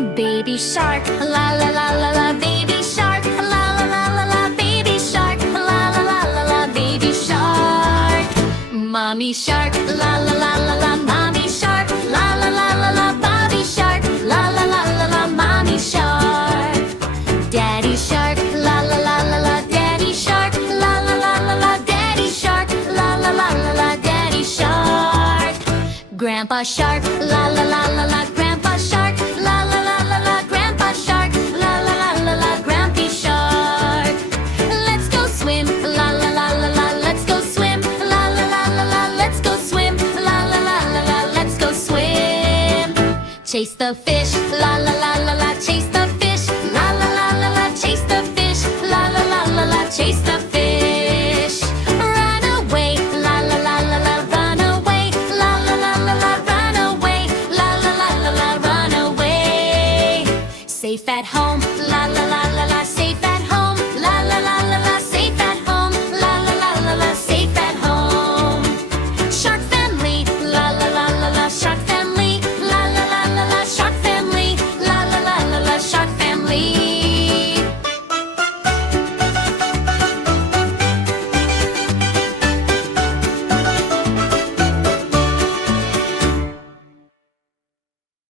Baby shark, la la la la la. Baby shark, la la la la la. Baby shark, la la la la la. Baby shark. Mommy shark, la la la la la. Mommy shark, la la la la la. Bobby shark, la la la la la. Mommy shark. Daddy shark, la la la la la. Daddy shark, la la la la la. Daddy shark, la la la la la. Daddy shark. Grandpa shark, la la la la la. Grandpa shark, la la la la la. Grandpa shark, la la la la la. Grampy shark. Let's go swim, la la la la la. Let's go swim, la la la la la. Let's go swim, la la la la la. Let's go swim. Chase the fish, la la la la la. Chase the fish, la la la la la. Chase the fish, la la la la la. Chase the fish. Run away, la la la la la. Run away, la la la la la. Run away, la la la la la. Run away. Safe at home, la la la